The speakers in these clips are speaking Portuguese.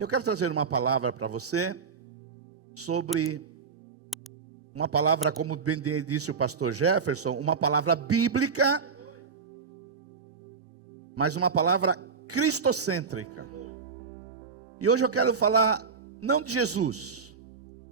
Eu quero trazer uma palavra para você sobre uma palavra, como bem disse o pastor Jefferson, uma palavra bíblica, mas uma palavra cristocêntrica. E hoje eu quero falar não de Jesus,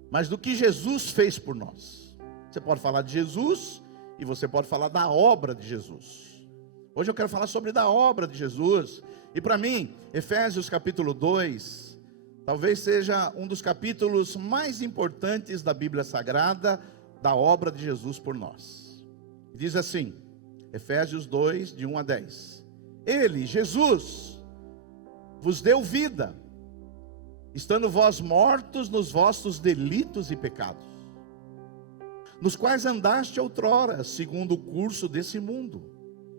mas do que Jesus fez por nós. Você pode falar de Jesus e você pode falar da obra de Jesus. Hoje eu quero falar sobre da obra de Jesus. E para mim, Efésios capítulo 2, talvez seja um dos capítulos mais importantes da Bíblia Sagrada, da obra de Jesus por nós. Diz assim, Efésios 2, de 1 a 10. Ele, Jesus, vos deu vida, estando vós mortos nos vossos delitos e pecados, nos quais andaste outrora, segundo o curso desse mundo,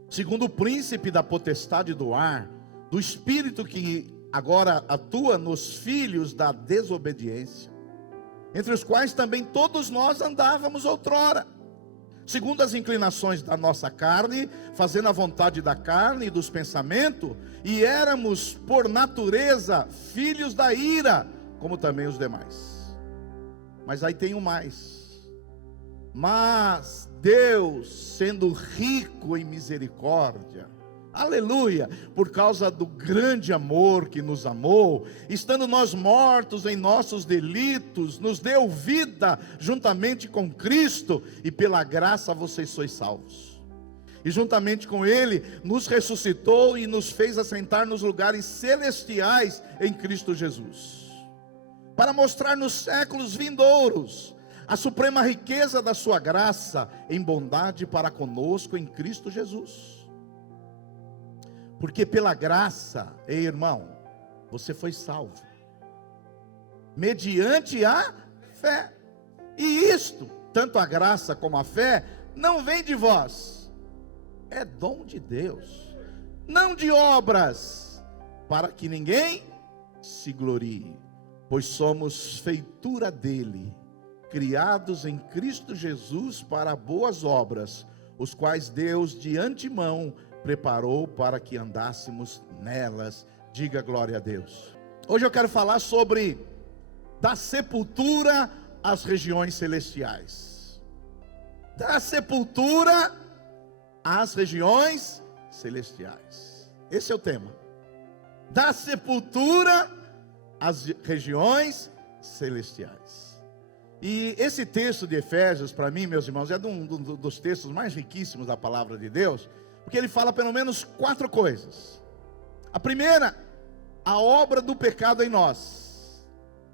segundo o príncipe da potestade do ar, do espírito que agora atua nos filhos da desobediência, entre os quais também todos nós andávamos outrora, segundo as inclinações da nossa carne, fazendo a vontade da carne e dos pensamentos, e éramos por natureza filhos da ira, como também os demais. Mas aí tem um mais. Mas Deus, sendo rico em misericórdia, aleluia, por causa do grande amor que nos amou, estando nós mortos em nossos delitos, nos deu vida juntamente com Cristo, e pela graça vocês sois salvos. E juntamente com Ele, nos ressuscitou e nos fez assentar nos lugares celestiais em Cristo Jesus, para mostrar nos séculos vindouros a suprema riqueza da sua graça em bondade para conosco em Cristo Jesus. Porque pela graça, ei irmão, você foi salvo, mediante a fé. E isto, tanto a graça como a fé, não vem de vós, é dom de Deus, não de obras, para que ninguém se glorie, pois somos feitura dele, criados em Cristo Jesus para boas obras, os quais Deus de antemão preparou para que andássemos nelas. Diga glória a Deus. Hoje eu quero falar sobre da sepultura às regiões celestiais. Da sepultura às regiões celestiais. Esse é o tema. Da sepultura às regiões celestiais. E esse texto de Efésios, para mim, meus irmãos, é dos textos mais riquíssimos da palavra de Deus, porque ele fala pelo menos 4 coisas. A primeira, a obra do pecado em nós.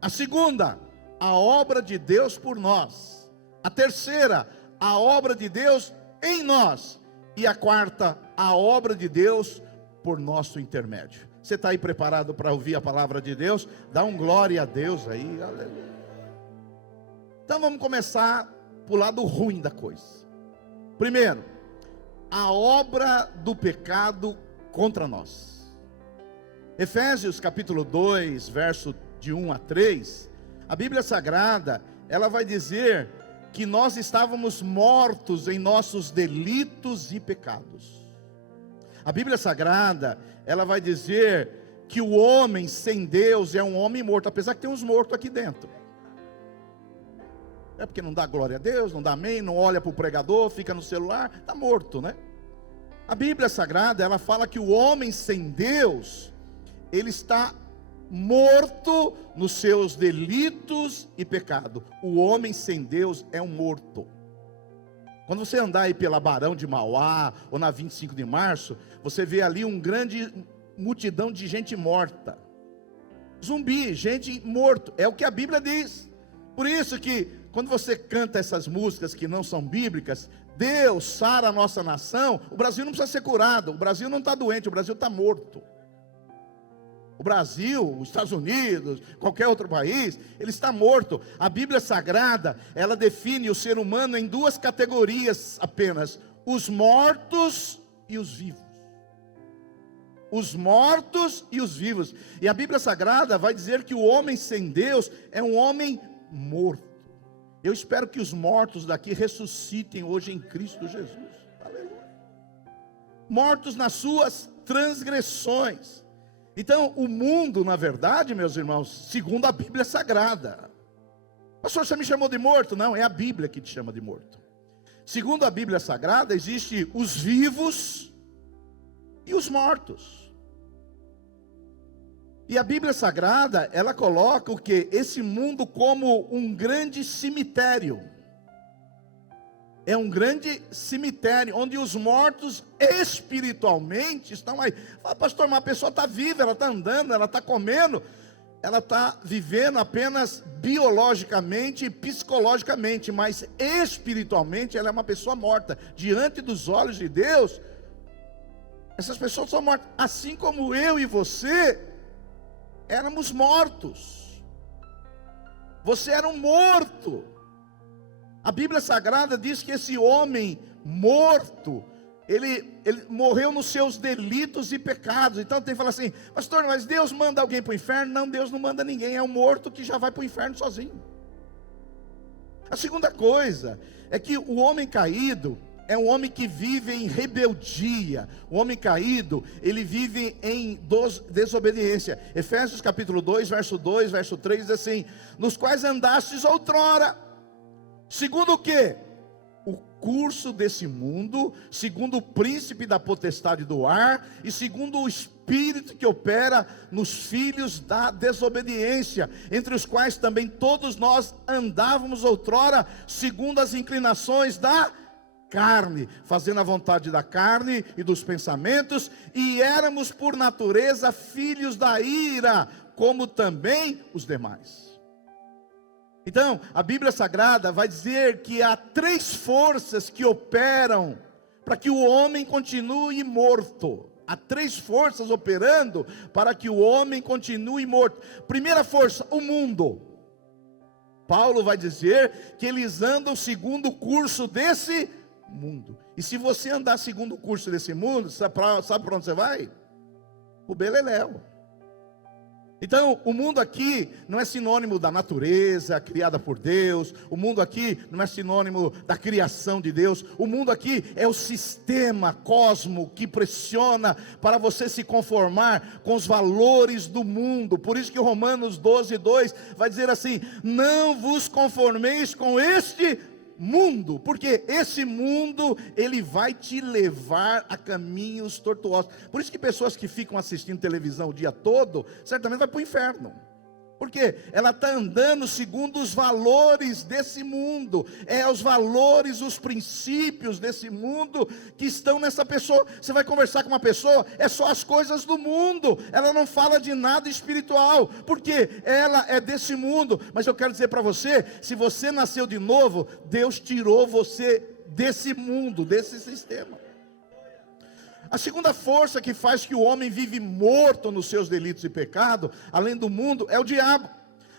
A segunda, a obra de Deus por nós. A terceira, a obra de Deus em nós. E a quarta, a obra de Deus por nosso intermédio. Você está aí preparado para ouvir a palavra de Deus? Dá um glória a Deus aí, aleluia. Então vamos começar por lado ruim da coisa. Primeiro, a obra do pecado contra nós. Efésios capítulo 2, verso de 1 a 3, a Bíblia Sagrada, ela vai dizer que nós estávamos mortos em nossos delitos e pecados. A Bíblia Sagrada, ela vai dizer que o homem sem Deus é um homem morto, apesar que tem uns mortos aqui dentro. É porque não dá glória a Deus, não dá amém, não olha para o pregador, fica no celular, está morto, né? A Bíblia Sagrada, ela fala que o homem sem Deus, ele está morto nos seus delitos e pecado. O homem sem Deus é um morto. Quando você andar aí pela Barão de Mauá, ou na 25 de março, você vê ali um grande multidão de gente morta. Zumbi, gente morto, é o que a Bíblia diz. Por isso que quando você canta essas músicas que não são bíblicas, Deus sara a nossa nação, o Brasil não precisa ser curado, o Brasil não está doente, o Brasil está morto. O Brasil, os Estados Unidos, qualquer outro país, ele está morto. A Bíblia Sagrada, ela define o ser humano em 2 categorias apenas: os mortos e os vivos. Os mortos e os vivos. E a Bíblia Sagrada vai dizer que o homem sem Deus é um homem morto. Eu espero que os mortos daqui ressuscitem hoje em Cristo Jesus. Aleluia. Mortos nas suas transgressões. Então, o mundo, na verdade, meus irmãos, segundo a Bíblia Sagrada. Pastor, você me chamou de morto? Não, é a Bíblia que te chama de morto. Segundo a Bíblia Sagrada, existe os vivos e os mortos. E a Bíblia Sagrada, ela coloca o quê? Esse mundo como um grande cemitério. É um grande cemitério, onde os mortos espiritualmente estão aí. Fala, pastor, mas a pessoa está viva, ela está andando, ela está comendo, ela está vivendo apenas biologicamente e psicologicamente, mas espiritualmente ela é uma pessoa morta. Diante dos olhos de Deus, essas pessoas são mortas, assim como eu e você éramos mortos. Você era um morto. A Bíblia Sagrada diz que esse homem morto, ele morreu nos seus delitos e pecados. Então tem que falar assim, pastor, mas Deus manda alguém para o inferno? Não, Deus não manda ninguém, é um morto que já vai para o inferno sozinho. A segunda coisa é que o homem caído é um homem que vive em rebeldia. O homem caído, ele vive em desobediência. Efésios capítulo 2, verso 2, verso 3 diz assim, nos quais andastes outrora, segundo o quê? O curso desse mundo, segundo o príncipe da potestade do ar, e segundo o espírito que opera nos filhos da desobediência, entre os quais também todos nós andávamos outrora, segundo as inclinações da carne, fazendo a vontade da carne e dos pensamentos, e éramos por natureza filhos da ira, como também os demais. Então, a Bíblia Sagrada vai dizer que há 3 forças que operam para que o homem continue morto. Há 3 forças operando para que o homem continue morto. Primeira força, o mundo. Paulo vai dizer que eles andam segundo o curso desse mundo. E se você andar segundo o curso desse mundo, sabe para onde você vai? O beleléu. Então, o mundo aqui não é sinônimo da natureza criada por Deus. O mundo aqui não é sinônimo da criação de Deus. O mundo aqui é o sistema cosmo que pressiona para você se conformar com os valores do mundo. Por isso que Romanos 12, 2 vai dizer assim, não vos conformeis com este mundo, porque esse mundo, ele vai te levar a caminhos tortuosos. Por isso que pessoas que ficam assistindo televisão o dia todo, certamente vai para o inferno, porque ela está andando segundo os valores desse mundo, os valores, os princípios desse mundo que estão nessa pessoa. Você vai conversar com uma pessoa, é só as coisas do mundo, ela não fala de nada espiritual, porque ela é desse mundo. Mas eu quero dizer para você, se você nasceu de novo, Deus tirou você desse mundo, desse sistema. A segunda força que faz que o homem vive morto nos seus delitos e pecados, além do mundo, é o diabo.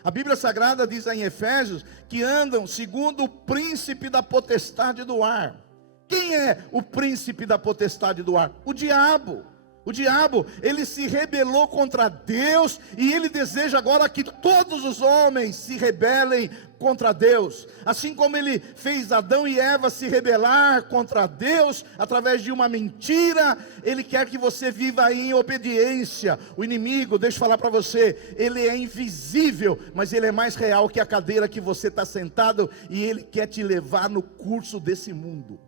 A Bíblia Sagrada diz em Efésios que andam segundo o príncipe da potestade do ar. Quem é o príncipe da potestade do ar? O diabo. O diabo, ele se rebelou contra Deus e ele deseja agora que todos os homens se rebelem contra Deus. Assim como ele fez Adão e Eva se rebelar contra Deus através de uma mentira, ele quer que você viva em obediência. O inimigo, deixa eu falar para você, ele é invisível, mas ele é mais real que a cadeira que você está sentado, e ele quer te levar no curso desse mundo.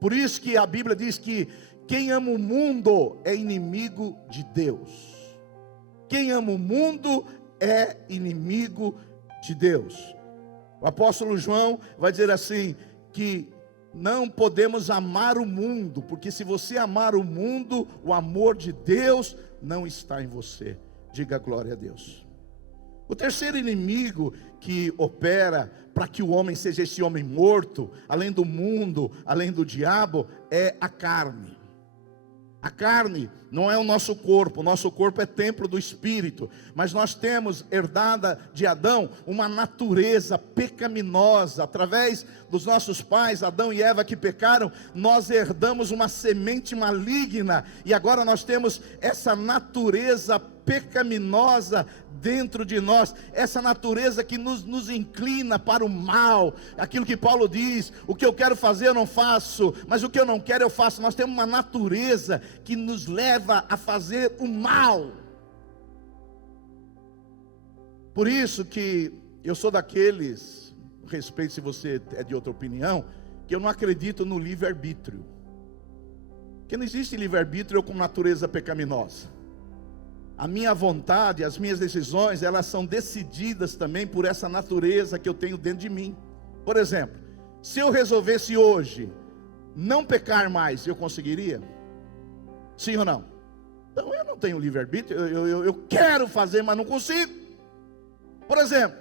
Por isso que a Bíblia diz que quem ama o mundo é inimigo de Deus. Quem ama o mundo é inimigo de Deus. O apóstolo João vai dizer assim, que não podemos amar o mundo, porque se você amar o mundo, o amor de Deus não está em você. Diga glória a Deus. O terceiro inimigo que opera para que o homem seja esse homem morto, além do mundo, além do diabo, é a carne. A carne não é o nosso corpo é templo do Espírito, mas nós temos herdada de Adão uma natureza pecaminosa. Através dos nossos pais, Adão e Eva, que pecaram, nós herdamos uma semente maligna, e agora nós temos essa natureza pecaminosa dentro de nós, essa natureza que nos inclina para o mal, aquilo que Paulo diz: o que eu quero fazer eu não faço, mas o que eu não quero eu faço. Nós temos uma natureza que nos leva a fazer o mal. Por isso que eu sou daqueles, respeito se você é de outra opinião, que eu não acredito no livre-arbítrio. Porque não existe livre-arbítrio com natureza pecaminosa. A minha vontade, as minhas decisões, elas são decididas também por essa natureza que eu tenho dentro de mim. Por exemplo, se eu resolvesse hoje não pecar mais, eu conseguiria? Sim ou não? Então eu não tenho livre-arbítrio, eu quero fazer, mas não consigo. Por exemplo,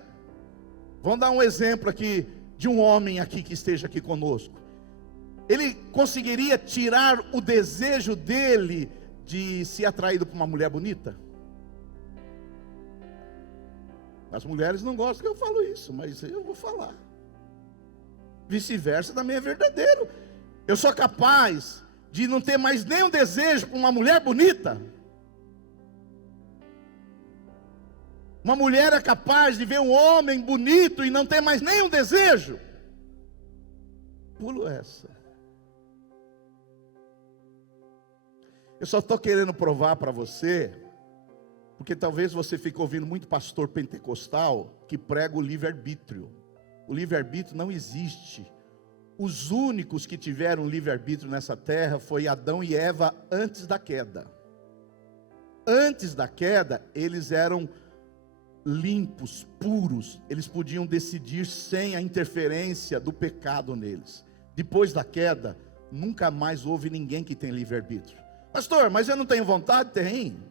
vamos dar um exemplo aqui de um homem aqui que esteja aqui conosco. Ele conseguiria tirar o desejo dele de ser atraído por uma mulher bonita? As mulheres não gostam que eu falo isso, mas eu vou falar. Vice-versa também é verdadeiro. Eu sou capaz de não ter mais nenhum desejo por uma mulher bonita. Uma mulher é capaz de ver um homem bonito e não ter mais nenhum desejo. Pulo essa. Eu só estou querendo provar para você, porque talvez você fique ouvindo muito pastor pentecostal que prega o livre-arbítrio. O livre-arbítrio não existe. Os únicos que tiveram livre-arbítrio nessa terra foi Adão e Eva antes da queda. Antes da queda, eles eram limpos, puros. Eles podiam decidir sem a interferência do pecado neles. Depois da queda, nunca mais houve ninguém que tem livre-arbítrio. Pastor, mas eu não tenho vontade? Tem.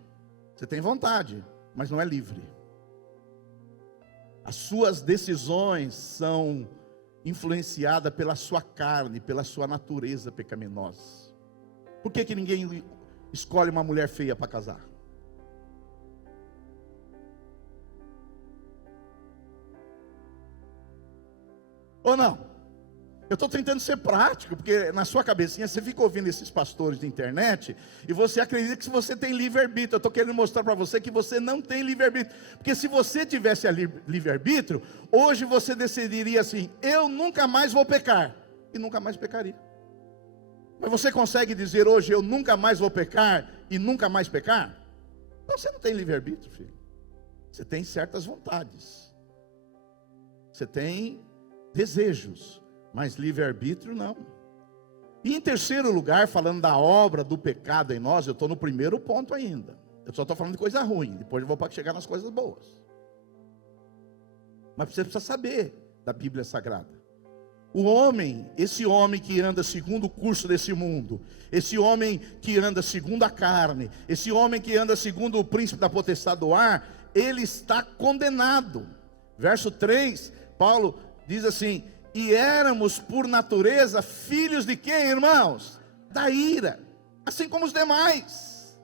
Você tem vontade, mas não é livre. As suas decisões são influenciadas pela sua carne, pela sua natureza pecaminosa. Por que ninguém escolhe uma mulher feia para casar? Ou não? Eu estou tentando ser prático, porque na sua cabecinha você fica ouvindo esses pastores de internet e você acredita que você tem livre-arbítrio. Eu estou querendo mostrar para você que você não tem livre-arbítrio. Porque se você tivesse livre-arbítrio, hoje você decidiria assim: eu nunca mais vou pecar. E nunca mais pecaria. Mas você consegue dizer hoje: eu nunca mais vou pecar e nunca mais pecar? Então você não tem livre-arbítrio, filho. Você tem certas vontades. Você tem desejos. Mas livre-arbítrio não. E em terceiro lugar, falando da obra do pecado em nós, eu estou no primeiro ponto ainda. Eu só estou falando de coisa ruim, depois eu vou para chegar nas coisas boas. Mas você precisa saber da Bíblia Sagrada. O homem, esse homem que anda segundo o curso desse mundo, esse homem que anda segundo a carne, esse homem que anda segundo o príncipe da potestade do ar, ele está condenado. Verso 3, Paulo diz assim: e éramos por natureza filhos de quem, irmãos? Da ira, assim como os demais.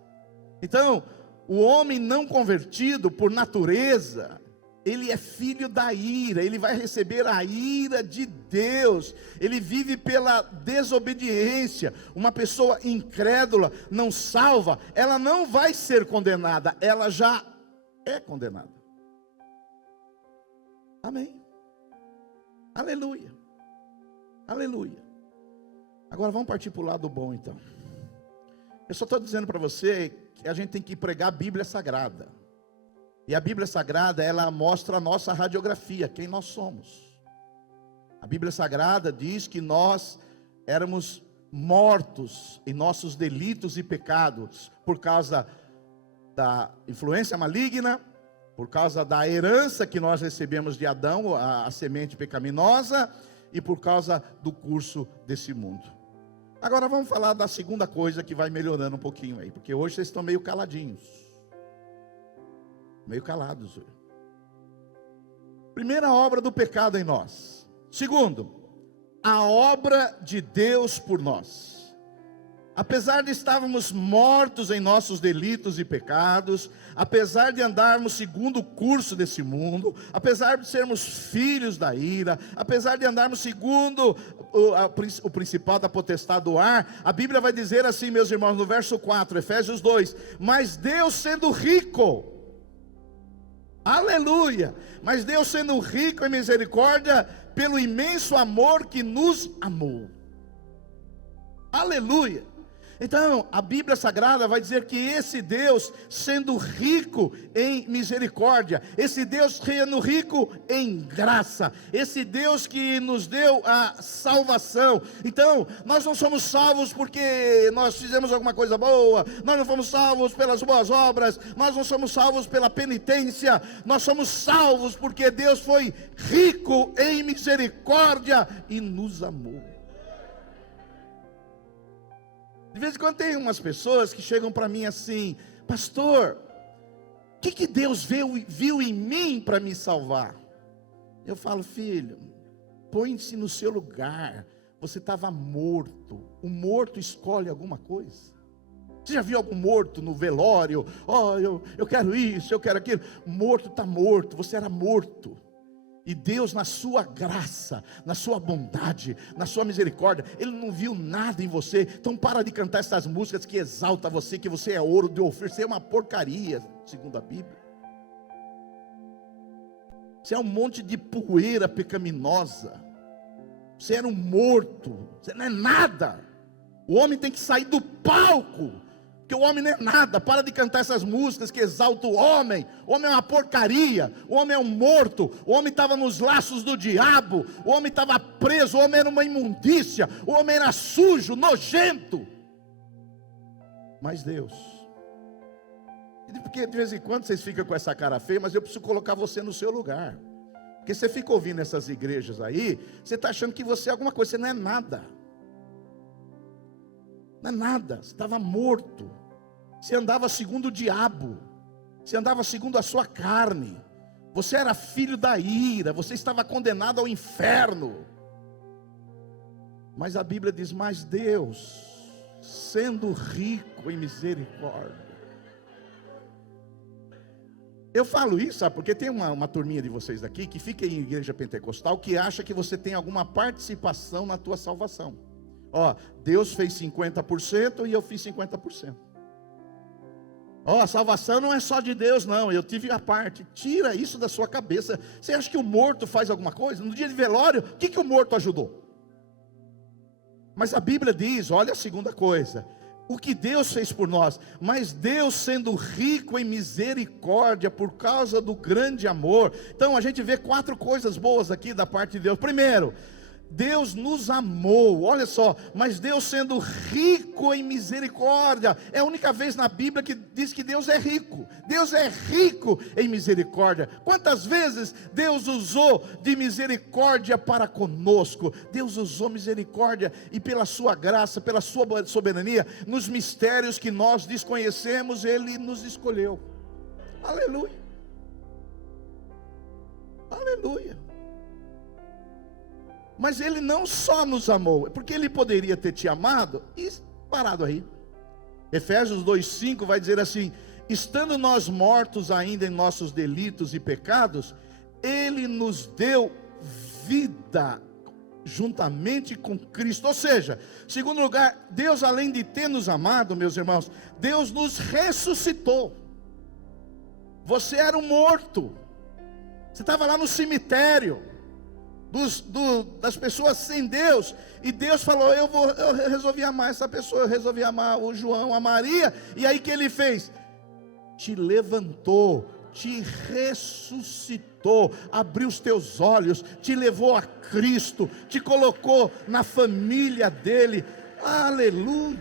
Então, o homem não convertido por natureza, ele é filho da ira, ele vai receber a ira de Deus, ele vive pela desobediência. Uma pessoa incrédula, não salva, ela não vai ser condenada, ela já é condenada. Amém. Aleluia, aleluia. Agora vamos partir para o lado bom então. Eu só estou dizendo para você que a gente tem que pregar a Bíblia Sagrada. E a Bíblia Sagrada, ela mostra a nossa radiografia, quem nós somos. A Bíblia Sagrada diz que nós éramos mortos em nossos delitos e pecados, por causa da influência maligna, por causa da herança que nós recebemos de Adão, a semente pecaminosa, e por causa do curso desse mundo. Agora vamos falar da segunda coisa que vai melhorando um pouquinho aí, porque hoje vocês estão meio caladinhos, meio calados. Primeira obra do pecado em nós. Segundo, a obra de Deus por nós. apesar de estarmos mortos em nossos delitos e pecados, apesar de andarmos segundo o curso desse mundo, apesar de sermos filhos da ira, apesar de andarmos segundo o principal da potestade do ar, a Bíblia vai dizer assim, meus irmãos, no verso 4, Efésios 2, mas Deus sendo rico, aleluia, mas Deus sendo rico em misericórdia, pelo imenso amor que nos amou, aleluia. Então, a Bíblia Sagrada vai dizer que esse Deus, sendo rico em misericórdia, esse Deus sendo rico em graça, esse Deus que nos deu a salvação. Então, nós não somos salvos porque nós fizemos alguma coisa boa, nós não fomos salvos pelas boas obras, nós não somos salvos pela penitência, nós somos salvos porque Deus foi rico em misericórdia e nos amou. De vez em quando tem umas pessoas que chegam para mim assim, pastor, o que Deus viu em mim para me salvar? Eu falo, filho, põe-se no seu lugar, você estava morto, o morto escolhe alguma coisa. Você já viu algum morto no velório? Eu quero isso, eu quero aquilo. Morto está morto, você era morto. E Deus, na sua graça, na sua bondade, na sua misericórdia, Ele não viu nada em você. Então para de cantar essas músicas que exaltam você, que você é ouro de Ofir. Você é uma porcaria, segundo a Bíblia. Você é um monte de poeira pecaminosa. Você era um morto, você não é nada. O homem tem que sair do palco, porque o homem não é nada. Para de cantar essas músicas que exaltam o homem. O homem é uma porcaria, o homem é um morto, o homem estava nos laços do diabo, o homem estava preso, o homem era uma imundícia, o homem era sujo, nojento. Mas Deus, porque de vez em quando vocês ficam com essa cara feia, mas eu preciso colocar você no seu lugar. Porque você fica ouvindo essas igrejas aí, você está achando que você é alguma coisa, você não é nada. Não é nada, você estava morto. Você andava segundo o diabo, você andava segundo a sua carne, você era filho da ira, você estava condenado ao inferno. Mas a Bíblia diz, mas Deus, sendo rico em misericórdia. Eu falo isso, sabe, porque tem uma turminha de vocês daqui, que fica em igreja pentecostal, que acha que você tem alguma participação na tua salvação. Deus fez 50% e eu fiz 50%. A salvação não é só de Deus, não, eu tive a parte. Tira isso da sua cabeça. Você acha que o morto faz alguma coisa? No dia de velório, o que o morto ajudou? Mas a Bíblia diz, olha a segunda coisa, o que Deus fez por nós. Mas Deus sendo rico em misericórdia, por causa do grande amor. Então a gente vê 4 coisas boas aqui da parte de Deus. Primeiro, Deus nos amou, olha só, mas Deus sendo rico em misericórdia, é a única vez na Bíblia que diz que Deus é rico. Deus é rico em misericórdia. Quantas vezes Deus usou de misericórdia para conosco? Deus usou misericórdia e pela sua graça, pela sua soberania, nos mistérios que nós desconhecemos, Ele nos escolheu. Aleluia, aleluia. Mas Ele não só nos amou, porque Ele poderia ter te amado e parado aí. Efésios 2,5 vai dizer assim, estando nós mortos ainda em nossos delitos e pecados, Ele nos deu vida juntamente com Cristo. Ou seja, segundo lugar, Deus, além de ter nos amado, meus irmãos, Deus nos ressuscitou. Você era um morto, você estava lá no cemitério das pessoas sem Deus, e Deus falou, eu resolvi amar essa pessoa, eu resolvi amar o João, a Maria, e aí que Ele fez? Te levantou, te ressuscitou, abriu os teus olhos, te levou a Cristo, te colocou na família dEle, aleluia.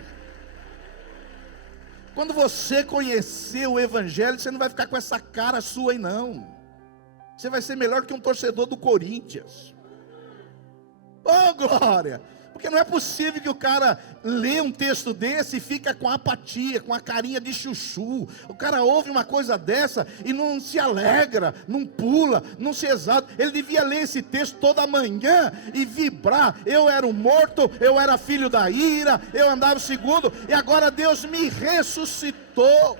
Quando você conhecer o Evangelho, você não vai ficar com essa cara sua aí não, você vai ser melhor que um torcedor do Corinthians. Oh glória, Porque não é possível que o cara lê um texto desse e fica com apatia, com a carinha de chuchu. O cara ouve uma coisa dessa e não se alegra, não pula, não se exalta. Ele devia ler esse texto toda manhã e vibrar. Eu era um morto, eu era filho da ira, eu andava segundo, e agora Deus me ressuscitou.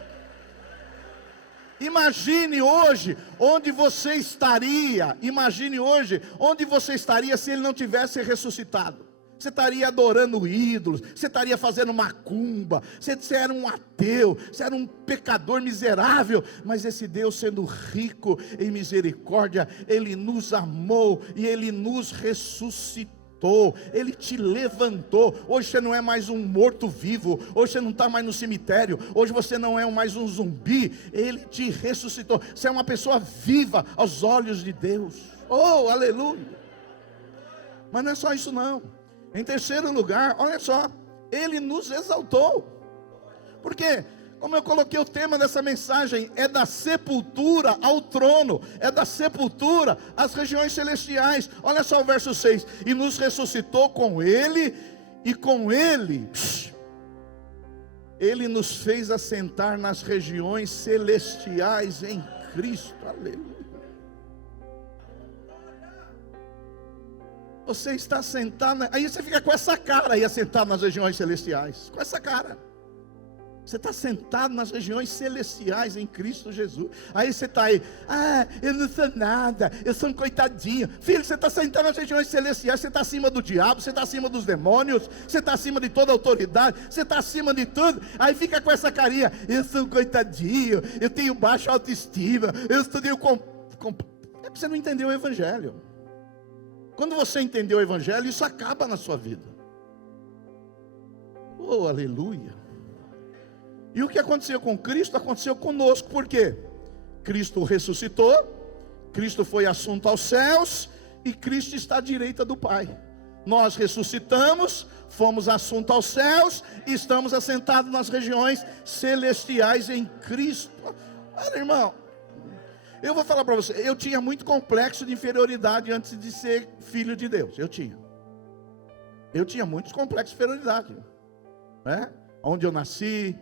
Imagine hoje onde você estaria. Imagine hoje onde você estaria se ele não tivesse ressuscitado. Você estaria adorando ídolos, você estaria fazendo macumba, você era um ateu, você era um pecador miserável. Mas esse Deus, sendo rico em misericórdia, Ele nos amou e Ele nos ressuscitou. Ele te levantou. Hoje você não é mais um morto-vivo. Hoje você não está mais no cemitério. Hoje você não é mais um zumbi. Ele te ressuscitou. Você é uma pessoa viva aos olhos de Deus. Oh, aleluia. Mas não é só isso não. Em terceiro lugar, olha só, Ele nos exaltou. Por quê? Como eu coloquei o tema dessa mensagem, é da sepultura ao trono, é da sepultura às regiões celestiais. Olha só o verso 6, e nos ressuscitou com Ele, e com Ele, Ele nos fez assentar nas regiões celestiais em Cristo, aleluia. Você está sentado, aí você fica com essa cara aí, assentado nas regiões celestiais, com essa cara. Você está sentado nas regiões celestiais em Cristo Jesus. Aí você está aí, eu não sou nada, eu sou um coitadinho. Filho, você está sentado nas regiões celestiais, você está acima do diabo, você está acima dos demônios, você está acima de toda autoridade, você está acima de tudo. Aí fica com essa carinha, eu sou um coitadinho, eu tenho baixa autoestima, eu estudei É porque você não entendeu o Evangelho. Quando você entendeu o Evangelho, isso acaba na sua vida. Oh, aleluia. E o que aconteceu com Cristo, aconteceu conosco. Por quê? Cristo ressuscitou, Cristo foi assunto aos céus, e Cristo está à direita do Pai. Nós ressuscitamos, fomos assunto aos céus, e estamos assentados nas regiões celestiais em Cristo. Olha, irmão, eu vou falar para você, eu tinha muito complexo de inferioridade antes de ser filho de Deus. Eu tinha muitos complexos de inferioridade, né? Onde eu nasci,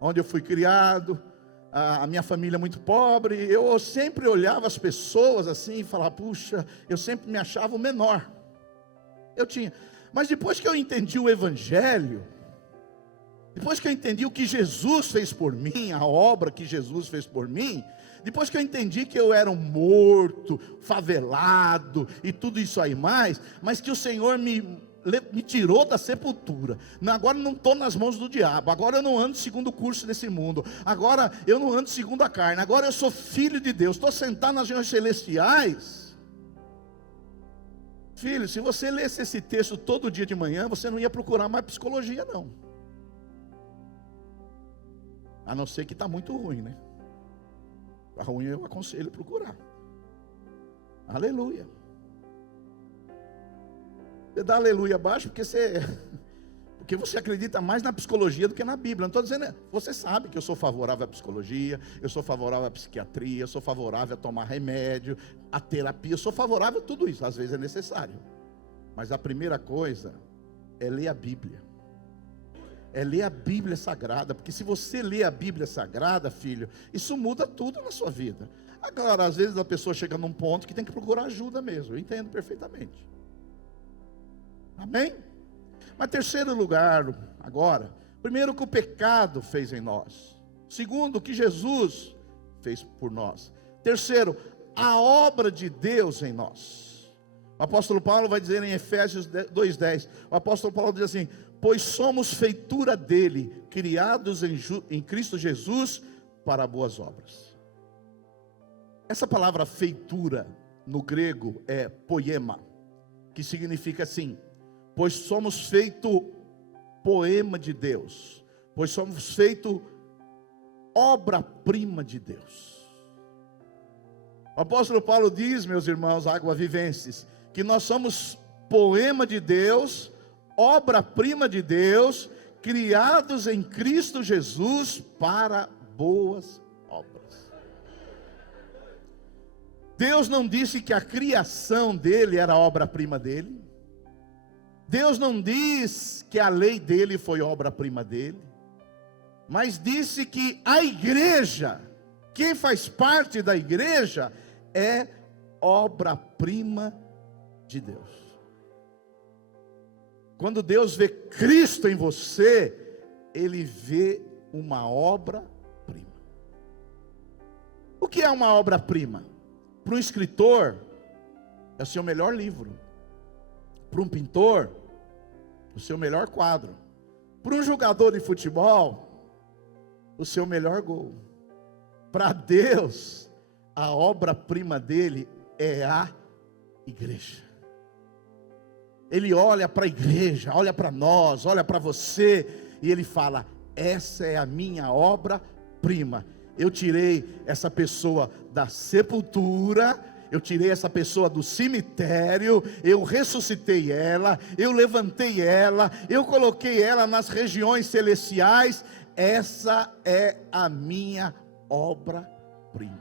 onde eu fui criado, a minha família é muito pobre. Eu sempre olhava as pessoas assim e falava, puxa, eu sempre me achava o menor. Mas depois que eu entendi o Evangelho, depois que eu entendi o que Jesus fez por mim, a obra que Jesus fez por mim, depois que eu entendi que eu era um morto, favelado e tudo isso aí mais, mas que o Senhor me tirou da sepultura. Agora eu não estou nas mãos do diabo. Agora eu não ando segundo o curso desse mundo. Agora eu não ando segundo a carne. Agora eu sou filho de Deus. Estou sentado nas regiões celestiais. Filho, se você lesse esse texto todo dia de manhã, você não ia procurar mais psicologia não. A não ser que está muito ruim, né? Está ruim, eu aconselho procurar. Aleluia. Você dá aleluia abaixo porque você acredita mais na psicologia do que na Bíblia. Não estou dizendo, você sabe que eu sou favorável à psicologia, eu sou favorável à psiquiatria, eu sou favorável a tomar remédio, a terapia, eu sou favorável a tudo isso, às vezes é necessário. Mas a primeira coisa é ler a Bíblia. É ler a Bíblia Sagrada, porque se você lê a Bíblia Sagrada, filho, isso muda tudo na sua vida. Agora, às vezes a pessoa chega num ponto que tem que procurar ajuda mesmo, eu entendo perfeitamente. Amém? Mas terceiro lugar, agora, primeiro o que o pecado fez em nós. Segundo, o que Jesus fez por nós. Terceiro, a obra de Deus em nós. O apóstolo Paulo vai dizer em Efésios 2:10, o apóstolo Paulo diz assim, pois somos feitura dele, criados em Cristo Jesus para boas obras. Essa palavra feitura no grego é poema, que significa assim, pois somos feito poema de Deus, pois somos feito obra-prima de Deus. O apóstolo Paulo diz, meus irmãos água-vivenses, que nós somos poema de Deus, obra-prima de Deus, criados em Cristo Jesus para boas obras. Deus não disse que a criação dele era a obra-prima dele. Deus não diz que a lei dele foi obra-prima dele, mas disse que a igreja, quem faz parte da igreja, é obra-prima de Deus. Quando Deus vê Cristo em você, Ele vê uma obra-prima. O que é uma obra-prima? Para um escritor, é o seu melhor livro. Para um pintor, o seu melhor quadro. Para um jogador de futebol, o seu melhor gol. Para Deus, a obra-prima dele é a igreja. Ele olha para a igreja, olha para nós, olha para você, e ele fala: essa é a minha obra-prima. Eu tirei essa pessoa da sepultura, eu tirei essa pessoa do cemitério, eu ressuscitei ela, eu levantei ela, eu coloquei ela nas regiões celestiais. Essa é a minha obra-prima.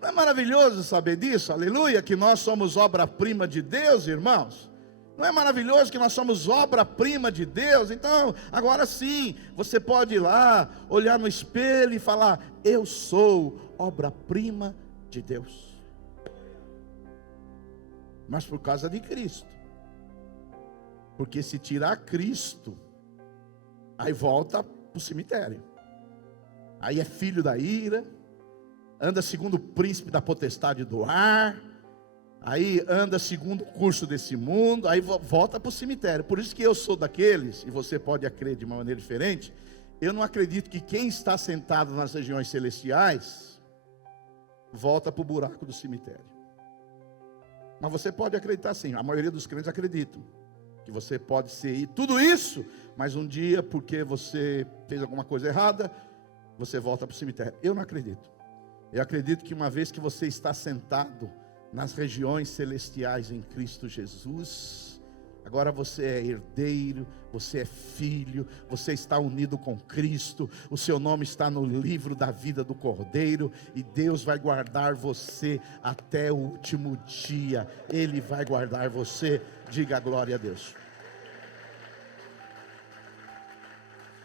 Não é maravilhoso saber disso? Aleluia, que nós somos obra-prima de Deus, irmãos. Não é maravilhoso que nós somos obra-prima de Deus? Então, agora sim, você pode ir lá, olhar no espelho e falar: eu sou obra-prima de Deus. Mas por causa de Cristo. Porque se tirar Cristo, aí volta para o cemitério. Aí é filho da ira, anda segundo o príncipe da potestade do ar, aí anda segundo o curso desse mundo, aí volta para o cemitério. Por isso que eu sou daqueles, e você pode acreditar de uma maneira diferente, eu não acredito que quem está sentado nas regiões celestiais volta para o buraco do cemitério. Mas você pode acreditar sim, a maioria dos crentes acreditam que você pode ser tudo isso, mas um dia, porque você fez alguma coisa errada, você volta para o cemitério. Eu não acredito. Eu acredito que uma vez que você está sentado nas regiões celestiais em Cristo Jesus, agora você é herdeiro, você é filho, você está unido com Cristo, o seu nome está no livro da vida do Cordeiro, e Deus vai guardar você até o último dia. Ele vai guardar você. Diga glória a Deus.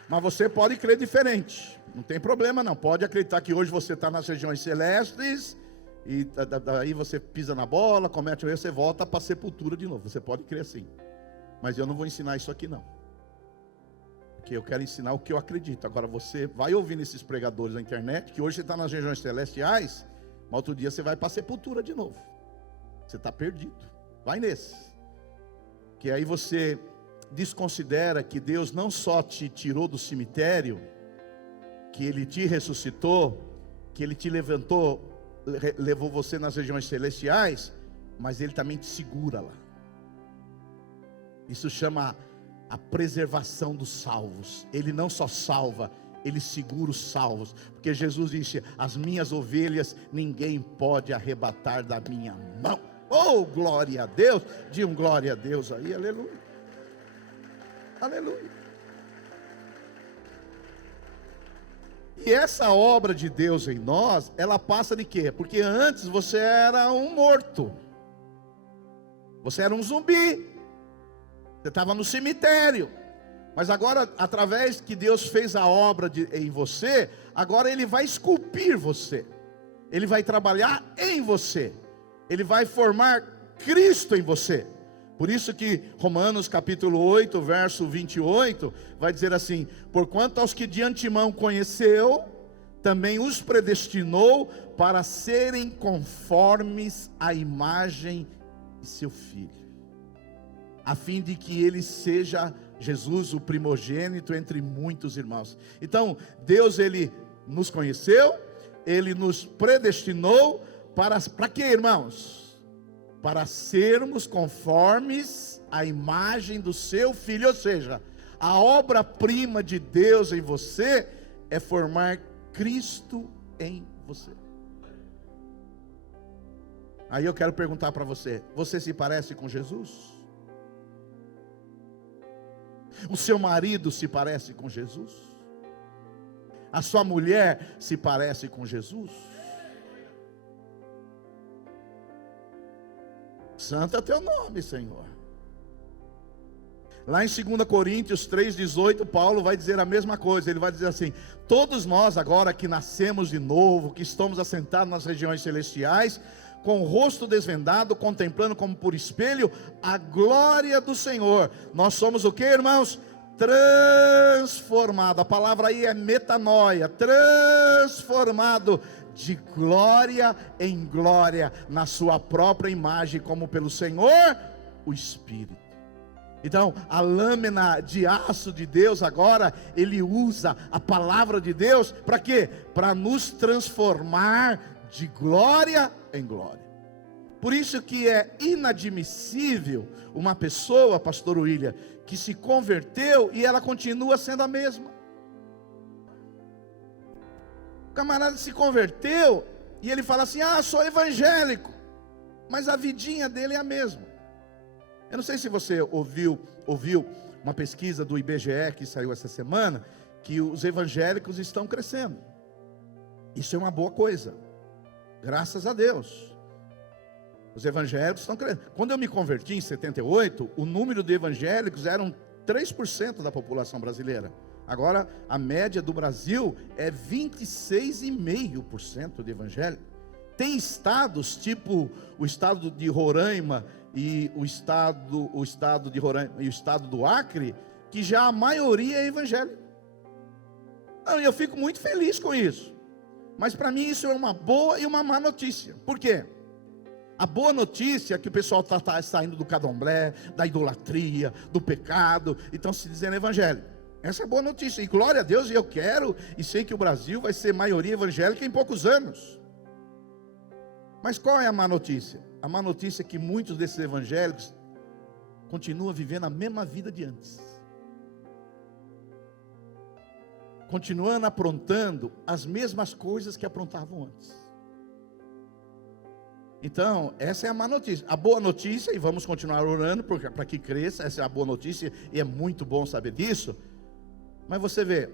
Mas você pode crer diferente, não tem problema não. Pode acreditar que hoje você está nas regiões celestes, e daí você pisa na bola, comete o erro, você volta para a sepultura de novo. Você pode crer assim. Mas eu não vou ensinar isso aqui não, porque eu quero ensinar o que eu acredito. Agora você vai ouvindo esses pregadores na internet, que hoje você está nas regiões celestiais, mas outro dia você vai para a sepultura de novo. Você está perdido. Vai nesse, que aí você desconsidera que Deus não só te tirou do cemitério, que Ele te ressuscitou, que Ele te levantou, levou você nas regiões celestiais, mas Ele também te segura lá. Isso chama a preservação dos salvos. Ele não só salva, Ele segura os salvos, porque Jesus disse: as minhas ovelhas ninguém pode arrebatar da minha mão. Oh, glória a Deus. Diga um glória a Deus aí, aleluia. Aleluia. E essa obra de Deus em nós, ela passa de quê? Porque antes você era um morto, você era um zumbi, você estava no cemitério. Mas agora, através que Deus fez a obra em você, agora Ele vai esculpir você, Ele vai trabalhar em você, Ele vai formar Cristo em você. Por isso que Romanos capítulo 8, verso 28, vai dizer assim: porquanto aos que de antemão conheceu, também os predestinou para serem conformes à imagem de seu Filho, a fim de que ele seja, Jesus, o primogênito entre muitos irmãos. Então, Deus, Ele nos conheceu, Ele nos predestinou para quê, irmãos? Para sermos conformes à imagem do seu Filho. Ou seja, a obra-prima de Deus em você é formar Cristo em você. Aí eu quero perguntar para você: você se parece com Jesus? O seu marido se parece com Jesus? A sua mulher se parece com Jesus? Santo é teu nome, Senhor. Lá em 2 Coríntios 3,18, Paulo vai dizer a mesma coisa. Ele vai dizer assim: todos nós agora que nascemos de novo, que estamos assentados nas regiões celestiais, com o rosto desvendado, contemplando como por espelho a glória do Senhor, nós somos o que, irmãos? Transformado. A palavra aí é metanoia. Transformado de glória em glória, na sua própria imagem, como pelo Senhor, o Espírito. Então, a lâmina de aço de Deus agora, Ele usa a palavra de Deus, para quê? Para nos transformar de glória em glória. Por isso que é inadmissível uma pessoa, pastor William, que se converteu e ela continua sendo a mesma. O camarada se converteu e ele fala assim: ah, sou evangélico, mas a vidinha dele é a mesma. Eu não sei se você ouviu uma pesquisa do IBGE que saiu essa semana, que os evangélicos estão crescendo. Isso é uma boa coisa, graças a Deus. Os evangélicos estão crescendo. Quando eu me converti em 78, o número de evangélicos eram 3% da população brasileira. Agora a média do Brasil é 26,5% de evangélicos. Tem estados, tipo o estado de Roraima e o estado de Roraima e o estado do Acre, que já a maioria é evangélica. Não, eu fico muito feliz com isso. Mas para mim isso é uma boa e uma má notícia. Por quê? A boa notícia é que o pessoal está saindo do candomblé, da idolatria, do pecado, e estão se dizendo evangélico. Essa é a boa notícia, e glória a Deus, e eu quero, e sei que o Brasil vai ser maioria evangélica em poucos anos. Mas qual é a má notícia? A má notícia é que muitos desses evangélicos continuam vivendo a mesma vida de antes, continuando aprontando as mesmas coisas que aprontavam antes. Então, essa é a má notícia. A boa notícia, e vamos continuar orando para que cresça, essa é a boa notícia, e é muito bom saber disso. Mas você vê,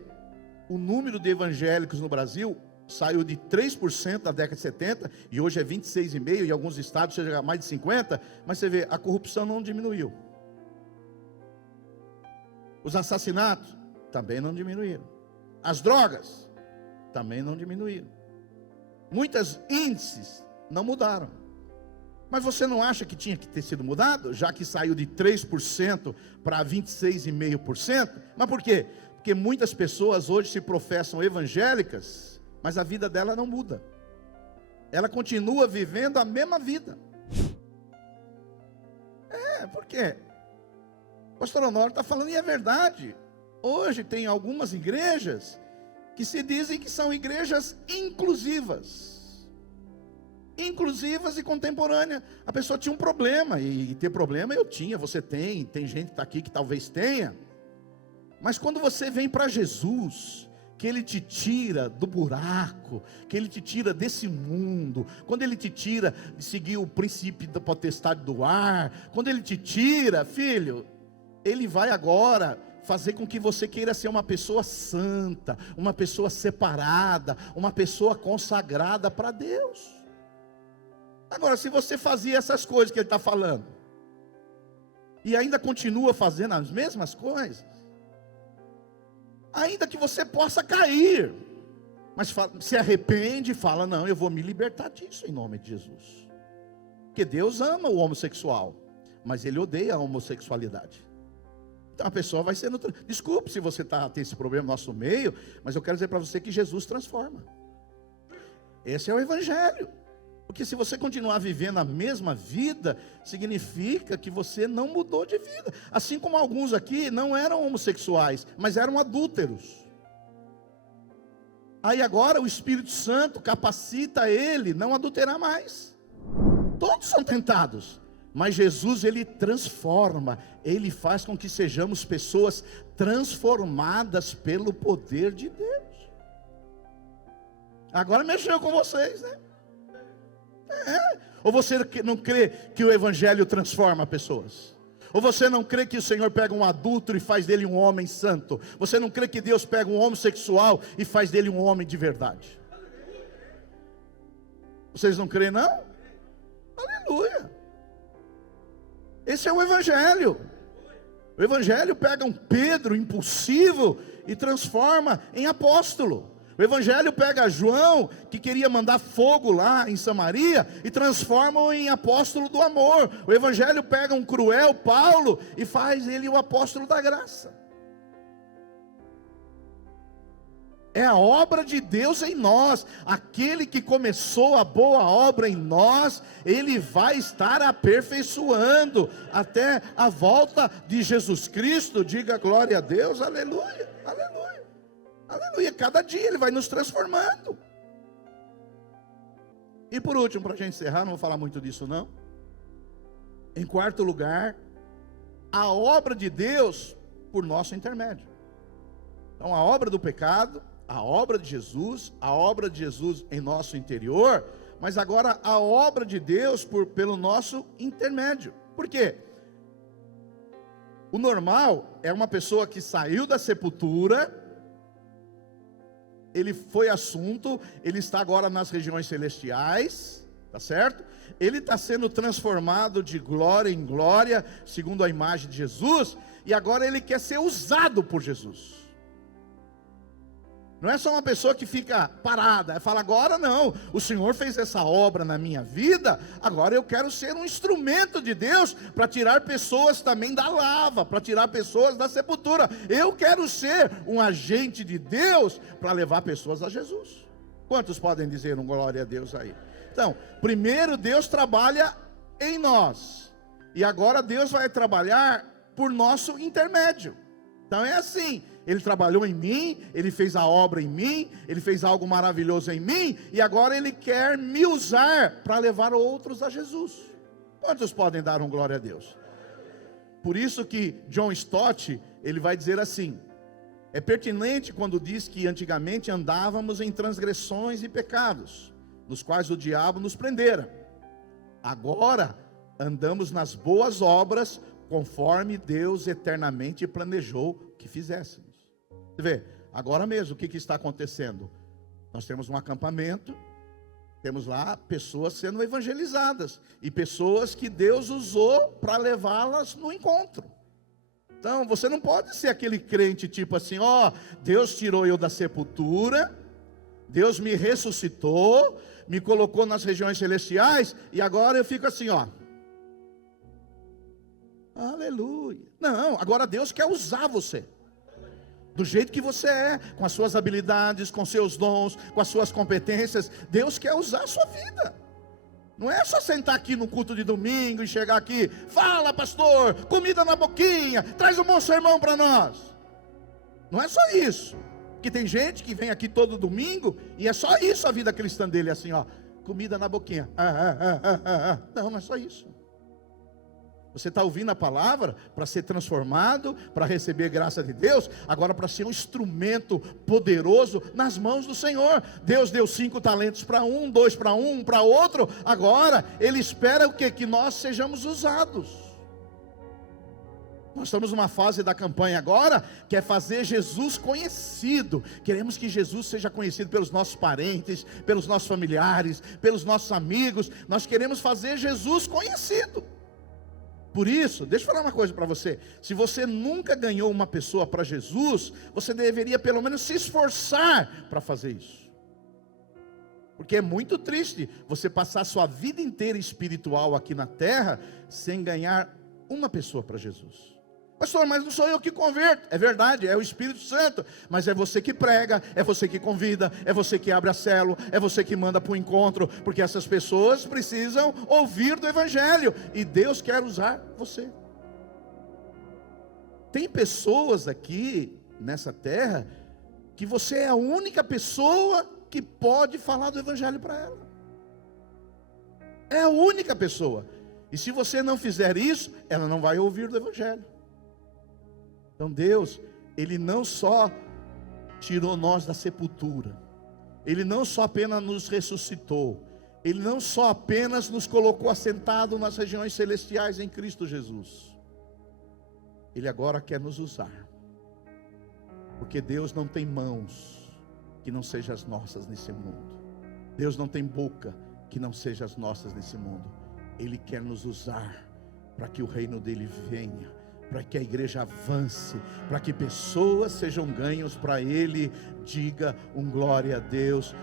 o número de evangélicos no Brasil saiu de 3% na década de 70, e hoje é 26,5%, em alguns estados chega a mais de 50%, mas você vê, a corrupção não diminuiu. Os assassinatos também não diminuíram. As drogas também não diminuíram. Muitos índices não mudaram. Mas você não acha que tinha que ter sido mudado, já que saiu de 3% para 26,5%? Mas por quê? Porque muitas pessoas hoje se professam evangélicas, mas a vida dela não muda. Ela continua vivendo a mesma vida. Por quê? O pastor Honório está falando, e é verdade. Hoje tem algumas igrejas que se dizem que são igrejas inclusivas e contemporâneas. A pessoa tinha um problema, e ter problema eu tinha, você tem gente que está aqui que talvez tenha. Mas quando você vem para Jesus, que Ele te tira do buraco, que Ele te tira desse mundo, quando Ele te tira de seguir o princípio da potestade do ar, quando Ele te tira, filho, Ele vai agora fazer com que você queira ser uma pessoa santa, uma pessoa separada, uma pessoa consagrada para Deus. Agora, se você fazia essas coisas que ele está falando, e ainda continua fazendo as mesmas coisas, ainda que você possa cair, mas se arrepende e fala: não, eu vou me libertar disso em nome de Jesus. Porque Deus ama o homossexual, mas Ele odeia a homossexualidade. Então a pessoa vai sendo... Desculpe se você tem esse problema no nosso meio, mas eu quero dizer para você que Jesus transforma. Esse é o Evangelho. Porque se você continuar vivendo a mesma vida, significa que você não mudou de vida. Assim como alguns aqui não eram homossexuais, mas eram adúlteros. Aí agora o Espírito Santo capacita ele não adulterar mais. Todos são tentados, mas Jesus, ele transforma, ele faz com que sejamos pessoas transformadas pelo poder de Deus. Agora mexeu com vocês, né? Ou você não crê que o Evangelho transforma pessoas? Ou você não crê que o Senhor pega um adúltero e faz dele um homem santo? Você não crê que Deus pega um homossexual e faz dele um homem de verdade? Vocês não creem, não? Aleluia! Esse é o Evangelho. O Evangelho pega um Pedro impulsivo e transforma em apóstolo. O Evangelho pega João, que queria mandar fogo lá em Samaria, e transforma-o em apóstolo do amor. O Evangelho pega um cruel Paulo e faz ele o apóstolo da graça. É a obra de Deus em nós. Aquele que começou a boa obra em nós, Ele vai estar aperfeiçoando até a volta de Jesus Cristo. Diga glória a Deus, aleluia, aleluia, aleluia. Cada dia Ele vai nos transformando. E por último, para a gente encerrar, não vou falar muito disso não. Em quarto lugar, a obra de Deus por nosso intermédio. Então a obra do pecado, a obra de Jesus em nosso interior, mas agora a obra de Deus pelo nosso intermédio. Por quê? O normal é uma pessoa que saiu da sepultura, ele foi assunto, ele está agora nas regiões celestiais, tá certo? Ele está sendo transformado de glória em glória, segundo a imagem de Jesus, e agora ele quer ser usado por Jesus. Não é só uma pessoa que fica parada, fala agora não, o Senhor fez essa obra na minha vida, agora eu quero ser um instrumento de Deus, para tirar pessoas também da lava, para tirar pessoas da sepultura. Eu quero ser um agente de Deus, para levar pessoas a Jesus. Quantos podem dizer um glória a Deus aí? Então, primeiro Deus trabalha em nós, e agora Deus vai trabalhar por nosso intermédio. Então é assim, Ele trabalhou em mim, Ele fez a obra em mim, Ele fez algo maravilhoso em mim, e agora Ele quer me usar para levar outros a Jesus. Quantos podem dar um glória a Deus? Por isso que John Stott, ele vai dizer assim: é pertinente quando diz que antigamente andávamos em transgressões e pecados, nos quais o diabo nos prendera. Agora andamos nas boas obras, conforme Deus eternamente planejou que fizéssemos. Você vê, agora mesmo, o que está acontecendo? Nós temos um acampamento, temos lá pessoas sendo evangelizadas, e pessoas que Deus usou para levá-las no encontro. Então, você não pode ser aquele crente tipo assim, ó, Deus tirou eu da sepultura, Deus me ressuscitou, me colocou nas regiões celestiais, e agora eu fico assim, ó, aleluia. Não, agora Deus quer usar você do jeito que você é, com as suas habilidades, com seus dons, com as suas competências. Deus quer usar a sua vida. Não é só sentar aqui no culto de domingo e chegar aqui, fala pastor, comida na boquinha, traz um bom sermão para nós. Não é só isso. Que tem gente que vem aqui todo domingo e é só isso a vida cristã dele, assim ó, comida na boquinha. Não, não é só isso. Você está ouvindo a palavra para ser transformado, para receber graça de Deus, agora para ser um instrumento poderoso nas mãos do Senhor. Deus deu 5 talentos para um, 2 para um para outro, agora Ele espera o quê? Que nós sejamos usados. Nós estamos numa fase da campanha agora, que é fazer Jesus conhecido. Queremos que Jesus seja conhecido pelos nossos parentes, pelos nossos familiares, pelos nossos amigos. Nós queremos fazer Jesus conhecido. Por isso, deixa eu falar uma coisa para você. Se você nunca ganhou uma pessoa para Jesus, você deveria pelo menos se esforçar para fazer isso. Porque é muito triste você passar a sua vida inteira espiritual aqui na terra sem ganhar uma pessoa para Jesus. Pastor, mas não sou eu que converto. É verdade, é o Espírito Santo. Mas é você que prega, é você que convida, é você que abre a célula, é você que manda para o encontro. Porque essas pessoas precisam ouvir do Evangelho. E Deus quer usar você. Tem pessoas aqui nessa terra que você é a única pessoa que pode falar do Evangelho para ela. É a única pessoa. E se você não fizer isso, ela não vai ouvir do Evangelho. Então Deus, Ele não só tirou nós da sepultura, Ele não só apenas nos ressuscitou, Ele não só apenas nos colocou assentado nas regiões celestiais em Cristo Jesus, Ele agora quer nos usar, porque Deus não tem mãos que não sejam as nossas nesse mundo, Deus não tem boca que não sejam as nossas nesse mundo. Ele quer nos usar para que o reino dele venha, para que a igreja avance, para que pessoas sejam ganhos para Ele. Diga um glória a Deus.